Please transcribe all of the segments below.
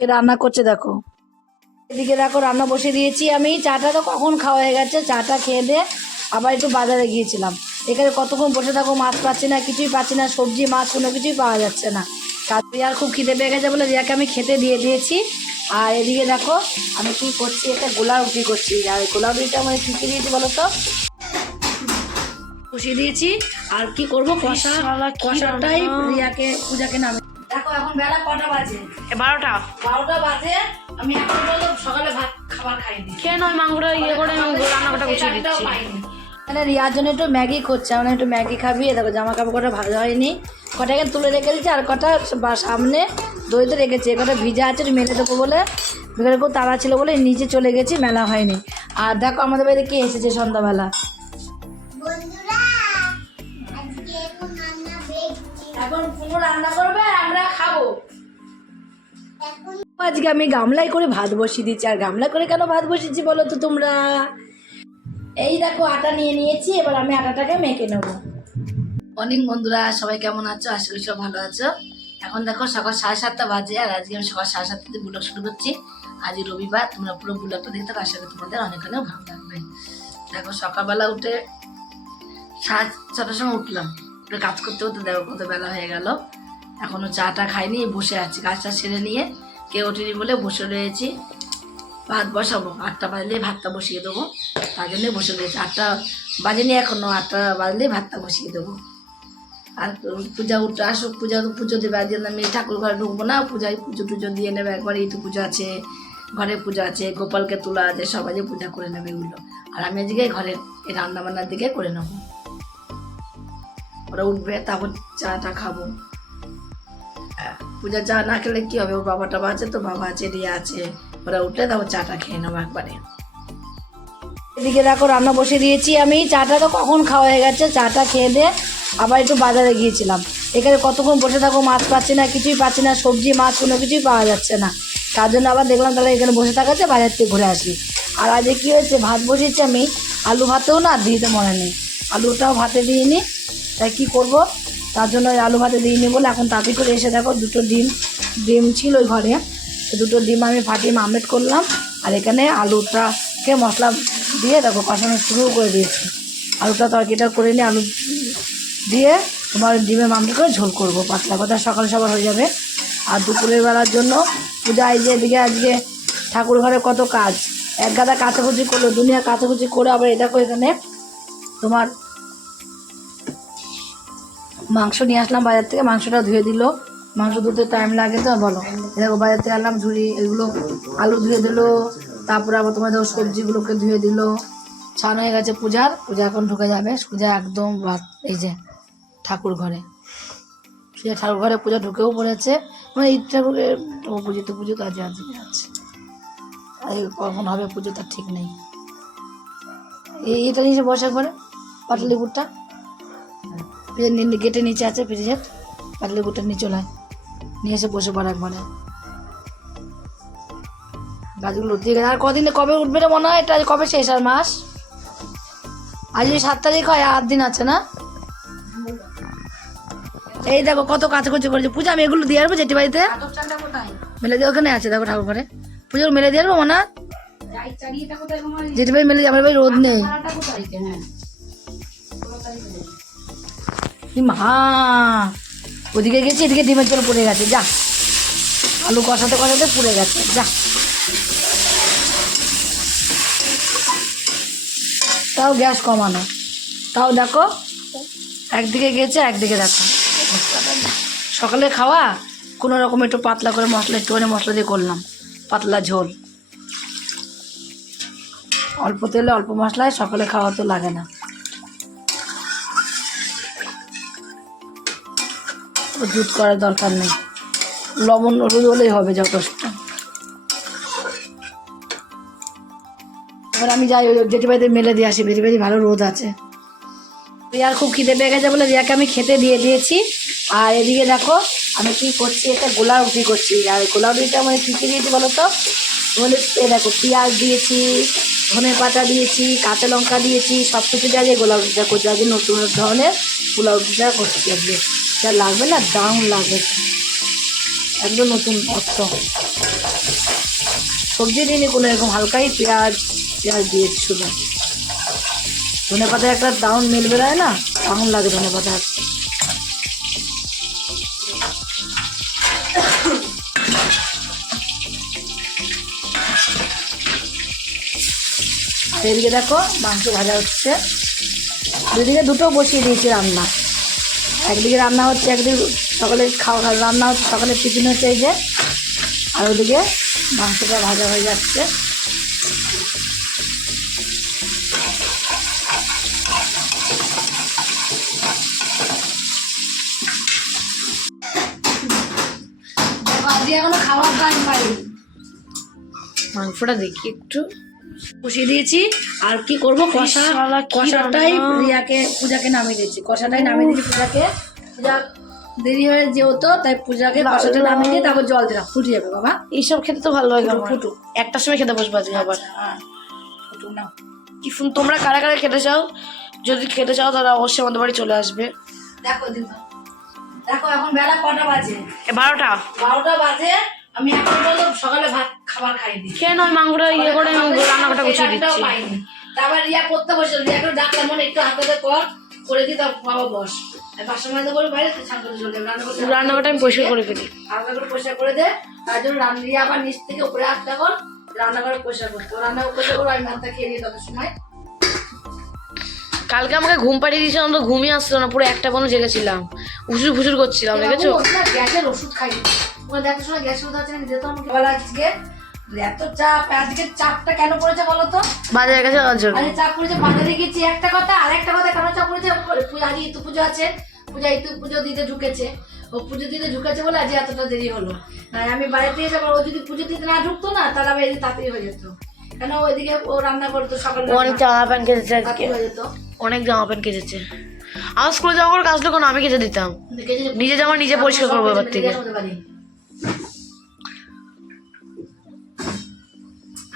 রান্না করছে দেখো। এদিকে দেখো রান্না বসিয়ে দিয়েছি আমি। চাটা তো কখন খাওয়া হয়ে গেছে, চাটা খেয়ে দিয়ে আবার একটু বাজারে গিয়েছিলাম। এখানে কতক্ষণ বসে থাকো, মাছ পাচ্ছি না, কিছুই পাচ্ছি না, সবজি মাছ কোনো কিছুই পাওয়া যাচ্ছে না। রিয়ার খুব খিদে পেয়ে গেছে বলে রিয়াকে আমি খেতে দিয়ে দিয়েছি। আর এদিকে দেখো আমি কি করছি, একটা গোলা রুটি করছি। আর গোলা রুটিটা মানে কী কী দিয়েছি বলো তো, বসিয়ে দিয়েছি। আর কি করবো, কষাটাই রিয়াকে পূজাকে নামে। দেখো এখন বেলা কটা বাজে? 12টা। 12টা বাজে। আমি এখন পর্যন্ত সকালে ভাত খাবার খাইনি। খেয়ে নয় মাংসটা ইয়ে করে রান্নাটা গুছিয়ে দিচ্ছি। মানে রিয়ার জন্য একটু ম্যাগি করছে, মানে একটু ম্যাগি খাবি। দেখো জামা কাপড় কটা ভালো হয়নি, কটা এখানে তুলে রেখে দিচ্ছি, আর কটা সামনে দইতে রেখেছি। কটা ভিজা আছে মেলে দেবো বলে, বিকেলে খুব তাড়া ছিল বলে নিচে চলে গেছি, মেলা হয়নি। আর দেখো আমাদের বাড়িতে কে এসেছে সন্ধ্যাবেলা। এখন পুরো রান্না করবে আর আমরা খাবো। আজকে আমি গামলায় করে ভাত বসিয়ে দিচ্ছি। আর গামলা করে কেন ভাত বসিয়েছি বলো তো তোমরা? এই দেখো আটা নিয়ে নিয়েছি, এবার আমি আটাটাকে মেখে নেবো। অনেক বন্ধুরা সবাই কেমন আছো? আশা করি সব ভালো আছো। এখন দেখো সকাল 7:30 বাজে, আর আজকে আমি সকাল 7:30 ব্লগ শুরু করছি। আজ রবিবার, তোমরা পুরো ব্লগটা দেখতে আশা করি তোমাদের অনেক অনেক ভালো লাগবে। দেখো সকালবেলা উঠে 7:30 সময় উঠলাম, কাজ করতে করতে দেখো কত বেলা হয়ে গেল। এখনো চাটা খাইনি, বসে আছি। কাজটা সেরে নিয়ে কেউ ওঠেনি বলে বসে রয়েছি। ভাত বসাবো, 8টা বাজলেই ভাতটা বসিয়ে দেবো, তার জন্যই বসে রয়েছি। 8টা বাজেনি এখনো, 8টা বাজলেই ভাতটা বসিয়ে দেবো। আর পূজা উঠে আসুক, পুজো দেবে। আজ আমি ঠাকুর ঘরে ঢুকবো না, পুজো টুজো দিয়ে নেবে একবার। ইটু পুজো আছে, ঘরে পুজো আছে, গোপালকে তোলা আছে, সবাই যে পূজা করে নেবে এগুলো। আর আমি আজকে ঘরের এই রান্নাবান্নার দিকে করে নেবো। ওরা উঠবে, তারপর চাটা খাবো। পূজা চা না খেলে কি হবে, ওর বাবা টাবা আছে, তো বাবা আছে, রিয়া আছে, ওরা উঠলে তারপর চাটা খেয়ে নেবো একবারে। এদিকে দেখো রান্না বসিয়ে দিয়েছি আমি। চাটা তো কখন খাওয়া হয়ে গেছে, চাটা খেয়ে দিয়ে আবার একটু বাজারে গিয়েছিলাম। এখানে কতক্ষণ বসে থাকো, মাছ পাচ্ছি না, কিছুই পাচ্ছি না, সবজি মাছ কোনো কিছুই পাওয়া যাচ্ছে না। তার জন্য আবার দেখলাম তাহলে এখানে বসে থাকাচ্ছে, বাজার থেকে ঘুরে আসি। আর আজকে কী হয়েছে, ভাত বসিয়েছি আমি, আলু ভাতেও না দিতে মনে নেই, আলুটাও ভাতে দিইনি। তাই কি করব, তার জন্য আলু ভাতে দিইনি বলে এখন তাড়াতাড়ি করে এসে দেখো দুটো ডিম ছিল ওই ঘরে, দুটো ডিম আমি ফাটিয়ে আমলেট করলাম। আর এখানে আলুটাকে মশলা দিয়ে দেখো কষানো শুরু করে দিয়েছি। আলুটা তরকারিটা করে নিয়ে আলু দিয়ে তোমার ডিমের আমলেট করে ঝোল করবো, পাতলা কথা, সকাল সকাল হয়ে যাবে। আর দুপুরের বেলার জন্য পূজা, এই যে এদিকে আজকে ঠাকুর ঘরে কত কাজ, এক গাদা কাচাকুচি করলো, দুনিয়া কাচাকুচি করে আবার এটা করে এখানে তোমার মাংস নিয়ে আসলাম বাজার থেকে, মাংসটা ধুয়ে দিল। মাংস ধুতে টাইম লাগে তো বলো। দেখো বাজার থেকে আনলাম, ঝুড়ি এগুলো আলু ধুয়ে দিলো, তারপরে আবার তোমার দেখো সবজিগুলোকে ধুয়ে দিল। ছান হয়ে গেছে পূজা এখন ঢুকে যাবে। পূজা একদম এই যে ঠাকুর ঘরে, ঠাকুর ঘরে পূজা ঢুকেও পড়েছে। মানে ঈদ ঠাকুরের পুজো কাজে আজকে আছে, কখন হবে পুজো তার ঠিক নেই। এটা নিচে বসে ঘরে পাটলিপুরটা গেটের নিচে আছে, ফ্রিজের পাটলিপুরটার নিচে নয়, নিয়ে এসে বসে পড়ে একবারে। গাছগুলো উঠতে গেছে। আর কদিনে কবে উঠবে রে মনে হয়, এটা কবে শেষ? আর মাস আজ 7 তারিখ হয়, 8 দিন আছে না? এই দেখো কত কাচাকুচি করেছে পূজা। আমি এগুলো দিয়ে আসবো জেঠি বাড়িতে, মেলে দিয়ে ওখানে আছে দেখো ঠাকুর ঘরে। পুজোর মেলে দিয়ে আসবো মনে হয়, জেঠি বাড়ি মেলে দিয়ে। আমার বাড়ি রোদ নেই। মা ওদিকে গেছি, এদিকে ডিমের জল পড়ে গেছে, যা আলু কষাতে কষাতে পুড়ে গেছে, যা। তাও গ্যাস কমানো, তাও দেখো একদিকে গেছে একদিকে দেখো। সকালে খাওয়া কোনো রকম একটু পাতলা করে মশলা, একটুখানি মশলা দিয়ে করলাম, পাতলা ঝোল, অল্প তেলে অল্প মশলায় সকালে খাওয়া তো লাগে না। দুধ করার দরকার নেই, লবণ হলুদ হলেই হবে যথেষ্ট। এবার আমি যাই ওই জেঠি বাড়িতে মেলে দিয়ে আসি, জেঠি বাড়ি ভালো রোদ আছে। রিয়ার খুব খিদে পেয়ে গেছে বলে রিয়াকে আমি খেতে দিয়ে দিয়েছি। আর এদিকে দেখো আমি কি করছি, একটা গোলা রুটি করছি। আর গোলা রুটিটা মানে কী কী দিয়েছি বলো তো, বলে দেখো পেঁয়াজ দিয়েছি, ধনে পাতা দিয়েছি, কাঁচা লঙ্কা দিয়েছি, সব কিছু দিয়ে আজকে গোলা রুটিটা করছি। আজকে নতুন ধরনের গোলা রুটিটা করছি, আজকে যা লাগবে না দারুণ লাগবে। একদম নতুন অস্ত্র। সবজি দিইনি কোনো, এরকম হালকাই পেঁয়াজ দিয়েছি শুধু। ধনে পাতায় একটা দারুণ মেল বেরোয় না, দারুণ লাগে ধনে পাতা। এদিকে দেখো মাংস ভাজা হচ্ছে, দুদিকে দুটো বসিয়ে দিয়েছি রান্না। একদিকে রান্না হচ্ছে, একদিকে সকালে রান্না হচ্ছে, সকালে টিফিন হচ্ছে এই যে, আর ওদিকে মাংসটা ভাজা হয়ে যাচ্ছে। আজকে এখনো খাওয়ার টাইম পাইনি। মাংসটা দেখি একটু। কষিয়ে দিয়েছি, আর কি করবো, কষাটাই পূজাকে নামিয়ে দিয়েছি, কষাটাই নামিয়ে দিয়েছি পূজাকে। পূজা দেরি হয়ে যেহেতু, তাই পূজাকে কষাটা নামিয়ে দিয়ে তারপর জল দিলাম, ফুটে যাবে বাবা। এইসব খেতে তো ভালো লাগে। ফুটুক, একটার সময় খেতে বসবো আজকে আবার। ফুটুক না। টিফিন তোমরা কারা কারা খেতে চাও, যদি খেতে চাও তাহলে অবশ্যই আমাদের বাড়ি চলে আসবে। দেখো দিদা, দেখো এখন বেলা কটা বাজে? 12টা। 12টা বাজে, আমি এখন পর্যন্ত সকালে খাবার খাইনি। খেয়ে নয় মাংসটা করে রান্নাটা গুছিয়ে দিচ্ছি। তারপর রিয়া করতে বসে, রিয়াকে ডাকলাম মনে একটু হাতে করে দিই, তার বাবা বস বাসন মাজতে করে বাইরে চলে যাবে। রান্নাটা আমি পরিষ্কার করে ফেলি, হালকা করে পরিষ্কার করে দে। তার জন্য রিয়া আবার নিচ থেকে উপরে আসতে এখন রান্না করে পরিষ্কার করতে, রান্না পরিষ্কার করে আমি ভাতটা খেয়ে নিই তত সময়। কালকে আমাকে ঘুম পাড়িয়ে দিয়েছিলাম, তো ঘুমিয়ে আসছিল না, পুরো একটা পর্যন্ত জেগেছিলাম, উজুর ফুজুর করছিলাম, দেখেছো? গ্যাসের ওষুধ খাই, দেখার সময় গ্যাসের ওষুধ আছে না, যেত আমাকে বলা আজকে এত চাপ। আজকে চাপটা কেন পড়েছে বলো তো? বাজারে গেছে আজকে চাপ পড়েছে, বাজারে গেছি একটা কথা, আর একটা কথা কেন চাপ পড়েছে, আজ ইতু পুজো আছে, ইতু পুজো দিতে ঢুকেছে, ও পুজো দিতে ঢুকেছে বলে আজ এতটা দেরি হলো। না আমি বাড়িতে এসে ও যদি পুজো দিতে না ঢুকতো না, তাহলে আমি এদিকে তাড়াতাড়ি হয়ে যেত, কেন ওইদিকে ও রান্না করতো সকালে, অনেক জামা প্যান্ট কেচেছে আজকে, হয়ে যেত। অনেক জামা প্যান্ট কেচেছে। আমার স্কুলে যাওয়ার কাজ যখন আমি কেচে দিতাম, নিজে জামা নিজে পরিষ্কার করবো এবার থেকে।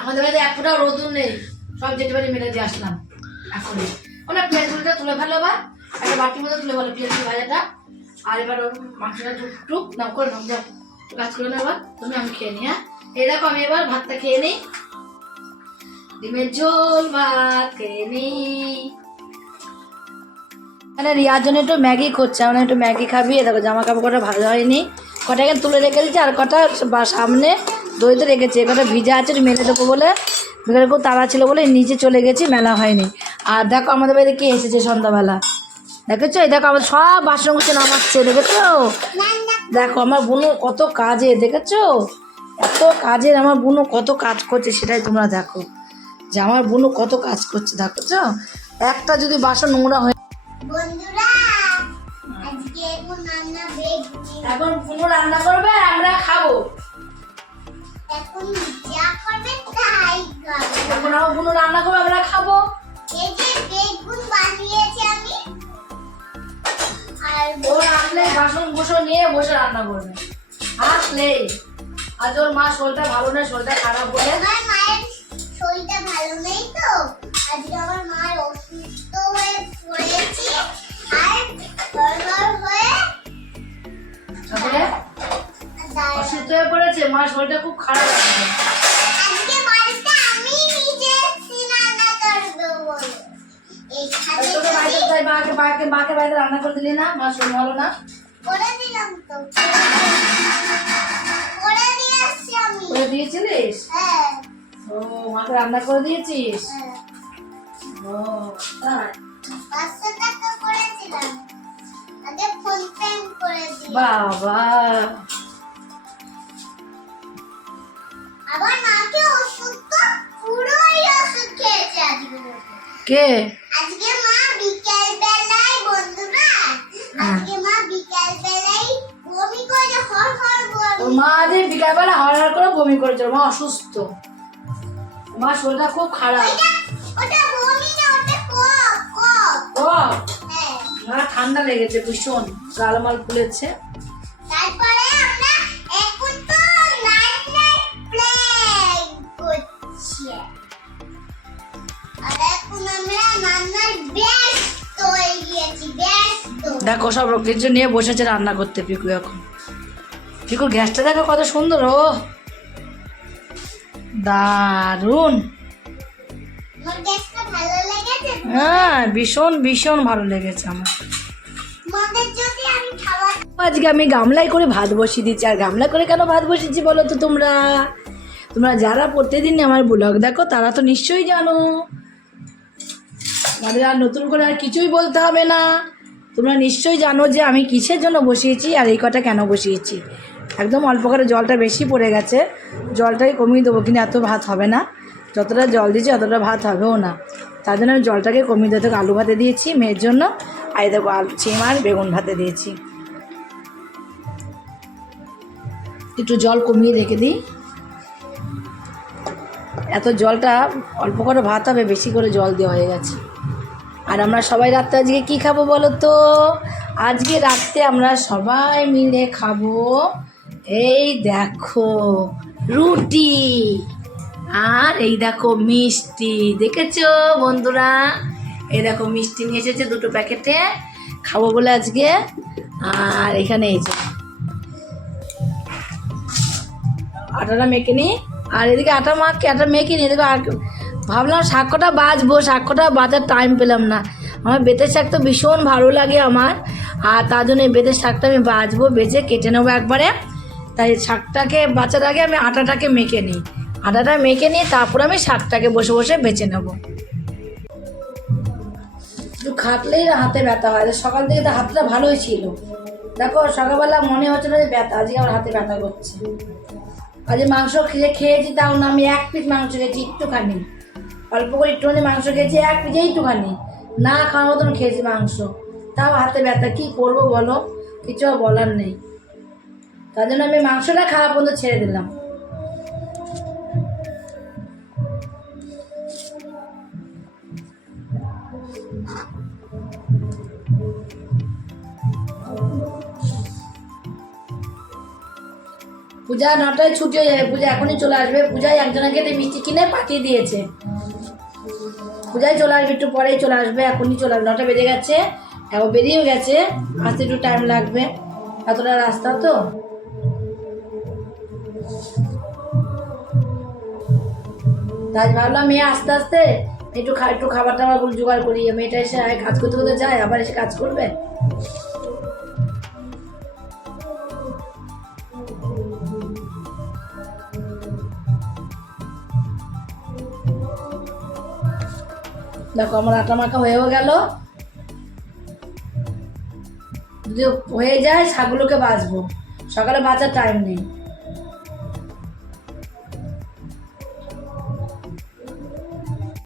আমাদের বাড়িতে এক ফোঁটাও রোদুর নেই, সব যেতে পারি মেরে দিয়ে আসলাম। এখন ওনার পেঁয়াজগুলোটা তুলে ফেলো, বা একটা বাটির মধ্যে তুলে ফেলো পেঁয়াজ ভাজাটা, আর এবার ওর মাংসটা টুক নাম করে নাম যাও কাজ করে নেবা তুমি, আমি খেয়ে নিই। হ্যাঁ এই দেখো আমি এবার ভাতটা খেয়ে নিই, ডিমের ঝোল ভাত খেয়ে নিই। মানে রিয়ার জন্য একটু ম্যাগি করছে, আমরা একটু ম্যাগি খাবি। দেখো জামা কাপড় কটা ভাজা হয়নি, কটা এখানে তুলে রেখে দিচ্ছি, আর কটা সামনে দইতে রেখেছি, কটা ভিজা আছে মেলে দেবো বলে, বিকেলে খুব তাড়া ছিল বলে নিচে চলে গেছি, মেলা হয়নি। আর দেখো আমাদের বাড়িতে কে এসেছে সন্ধ্যাবেলা, দেখেছো? এই দেখো আমাদের সব বাসন কুচে নামাচ্ছে, দেখেছো? দেখো আমার বোনু কত কাজে, দেখেছো? এত কাজের আমার বোনু কত কাজ করছে, সেটাই তোমরা দেখো যে আমার বোনু কত কাজ করছে, দেখেছো? একটা যদি বাসন নোংরা হয়ে, বন্ধুরা আজকে এখন পুনঃ রান্না করবে, আমরা খাবো। এখন যা করবে তাই খাবো। এখন আমার পুনঃ রান্না করবে, আমরা খাবো। এই যে বেগুন বানিয়েছি আমি, আর ও আসলে বাসন কুসন নিয়ে বসে রান্না করবে, আসলে আজ ওর মা শরীরটা ভালো না, শরীরটা খারাপ বলে। আমার মায়ের শরীরটা ভালো নেই, তো আজকে আমার মায়ের অসুস্থ হয়ে পড়েছি, আর জ্বর হয়ে তারপরে অসুস্থ হয়ে পড়েছে, মা শরীরটা খুব খারাপ। আজকে বাড়িতে আমি নিজে রান্না করবো বলে এইখানে তোকে মাকে বাড়িতে রান্না করে দিলি না? মা শরীর ভালো না, করে দিলাম তো, করে দিয়ে আসছি আমি। করে দিয়েছিলিস? হ্যাঁ ও মাকে রান্না করে দিয়েছিস? হ্যাঁ, ও তাই 500 টাকা করেছিলাম, আগে ফোন পে করে দিই। বাবা, আবার মাকে ওষুধ তো পুরোই ওষুধ খেয়েছে আজকে। কে? আজকে মা বিকেল বেলায়, বন্ধুরা আজকে মা বিকেল বেলায় বমি করে হর হর তোর বমি। মা যে বিকালবেলা হড় করে বমি করেছিল, মা অসুস্থ, মা শরীরটা খুব খারাপ। ওটা বমি না, ওটা কফ কফ। ও হ্যাঁ, মা ঠান্ডা লেগেছে ভীষণ, গালমাল ফুলেছে। তারপরে আমরা এখন তো নাইট প্লে করছি, আর এখন আমরা রান্নার ব্যস্ত হয়ে গিয়েছি, ব্যস্ত। দেখো সব কিছু নিয়ে বসেছে রান্না করতে পিকু এখন। চিকু গ্যাসটা দেখো কত সুন্দর, ও দারুণ। আমার গ্যাসটা ভালো লেগেছে? হ্যাঁ, ভীষণ ভীষণ ভালো লেগেছে আমার। তোমাদের যদি আমি খাবার আজকে আমি গামলায় করে ভাত বসিয়ে দিচ্ছি। আর গামলা করে কেন ভাত বসিয়েছি বলো তো তোমরা? তোমরা যারা প্রতিদিন আমার ব্লগ দেখো তারা তো নিশ্চয়ই জানো, আমাদের আর নতুন করে আর কিছুই বলতে হবে না। তোমরা নিশ্চয়ই জানো যে আমি কিসের জন্য বসিয়েছি আর এই কটা কেন বসিয়েছি। একদম অল্প করে জলটা বেশি পড়ে গেছে, জলটাই কমিয়ে দেবো, কিন্তু এত ভাত হবে না। যতটা জল দিয়েছি অতটা ভাত হবেও না, তার জন্য আমি জলটাকে কমিয়ে দিতে আলু ভাতে দিয়েছি মেয়ের জন্য। আর এই দেখো আলু সিম আর বেগুন ভাতে দিয়েছি। একটু জল কমিয়ে রেখে দিই, এত জলটা অল্প করে ভাত হবে, বেশি করে জল দেওয়া হয়ে গেছে। আর আমরা সবাই রাত্রে আজকে কি খাবো বলো তো? আজকে রাত্রে আমরা সবাই মিলে খাবো, এই দেখো রুটি আর এই দেখো মিষ্টি। দেখেছো বন্ধুরা? এই দেখো মিষ্টি নিয়ে এসেছে 2টো প্যাকেটে, খাবো বলে আজকে। আর এখানে এই যে আটাটা মেখে নিই, আর এদিকে আটা মেখে নিই। এদিকে আর ভাবলাম শাক কটা বাজবো, শাক কটা বাজার টাইম পেলাম না। আমার বেতের শাক তো ভীষণ ভালো লাগে আমার, আর তার জন্য এই বেতের শাকটা আমি বাজবো, বেজে কেটে নেবো একবারে। তাই শাকটাকে বাঁচার আগে আমি আটাটাকে মেখে নিই, আটাটা মেখে নিয়ে তারপর আমি শাকটাকে বসে বসে বেছে নেবো। একটু খাটলেই না হাতে ব্যথা হয়। সকাল থেকে তো হাতটা ভালোই ছিল, দেখো সকালবেলা মনে হচ্ছে না যে ব্যথা, আজকে আমার হাতে ব্যথা করছে। আজ মাংস খেয়েছি, তাও না আমি 1 পিস মাংস খেয়েছি, একটুখানি অল্প করে একটুখানি মাংস খেয়েছি, 1 পিস একটুখানি, না খাওয়ার মতন খেয়েছি মাংস, তাও হাতে ব্যথা। কী করবো বলো, কিছু বলার নেই। তার জন্য আমি মাংসটা খাওয়া পর্যন্ত ছেড়ে দিলাম। পূজা 9টায় ছুটি হয়ে যাবে, পূজা এখনই চলে আসবে। পূজায় একজনকে মিষ্টি কিনে পাঠিয়ে দিয়েছে, পূজায় চলে আসবে, একটু পরেই চলে আসবে, এখনই চলে আসবে। 9টা বেজে গেছে, এখন বেরিয়েও গেছে, আসতে একটু টাইম লাগবে, এতটা রাস্তা তো। তাই ভাবলাম মেয়ে আস্তে আস্তে একটু খাবার টাবার জোগাড় করি। মেয়েটা এসে কাজ করতে করতে যায়, আবার এসে কাজ করবে। দেখো আমার আটা মাখা হয়েও গেল, যদি হয়ে যায় শাকগুলোকে বাছবো, সকালে বাঁচার টাইম নেই।